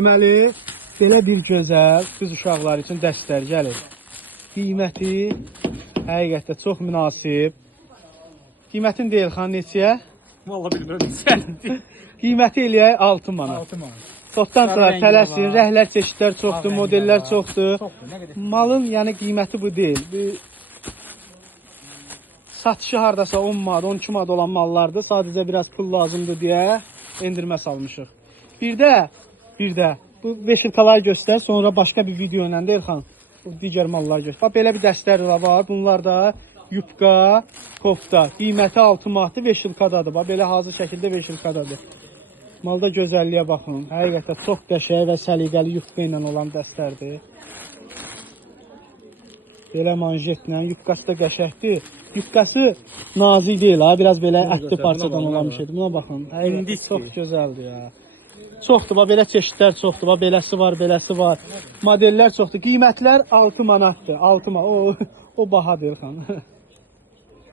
Deməli, belə bir gözəl qız uşaqlar üçün dəstlər gəlir. Qiyməti həqiqətən çox münasib. Qiymətin deyil xan neçəyə? Vallahi bilmirəm. Qiyməti eləyək 6 manat. 6 manat. Sotdan sonra Rəngi tələsin, var. rəhlər çeşidlər çoxdur, Ağ rəngi modellər var. çoxdur. Çoxdur, nə qədər? Malın yəni qiyməti bu deyil. Satışı hardasa 10 manat, 12 manat olan mallardır. Sadəcə biraz pul lazımdır deyə endirmə salmışıq. Bir də bu 5 ilkaları göstər, sonra başqa bir video ilə də Elxan bu digər malları göstər. Bax belə bir dəstlər də var. Bunlar da yupqa, kofta. Qiyməti 6 manatdır, 5 ilkadadır. Bax belə hazır şəkildə 5 ilkadadır. Malda gözəlliyə baxın. Həqiqətən çox qəşəng və səliqəli yupqa ilə olan dəstlərdir. Belə manjetlə, yupqası da qəşəngdir. Yupqası nazik deyil ha, biraz belə ətli parçadan olan bir şeydir. Buna baxın. Həqiqətən çox gözəldir ya. Çoxdur, bax belə çeşidlər çoxdur. Bax beləsi var, beləsi var. Modellər çoxdur. Qiymətlər 6 manatdır. 6 manat. O bahadır xan.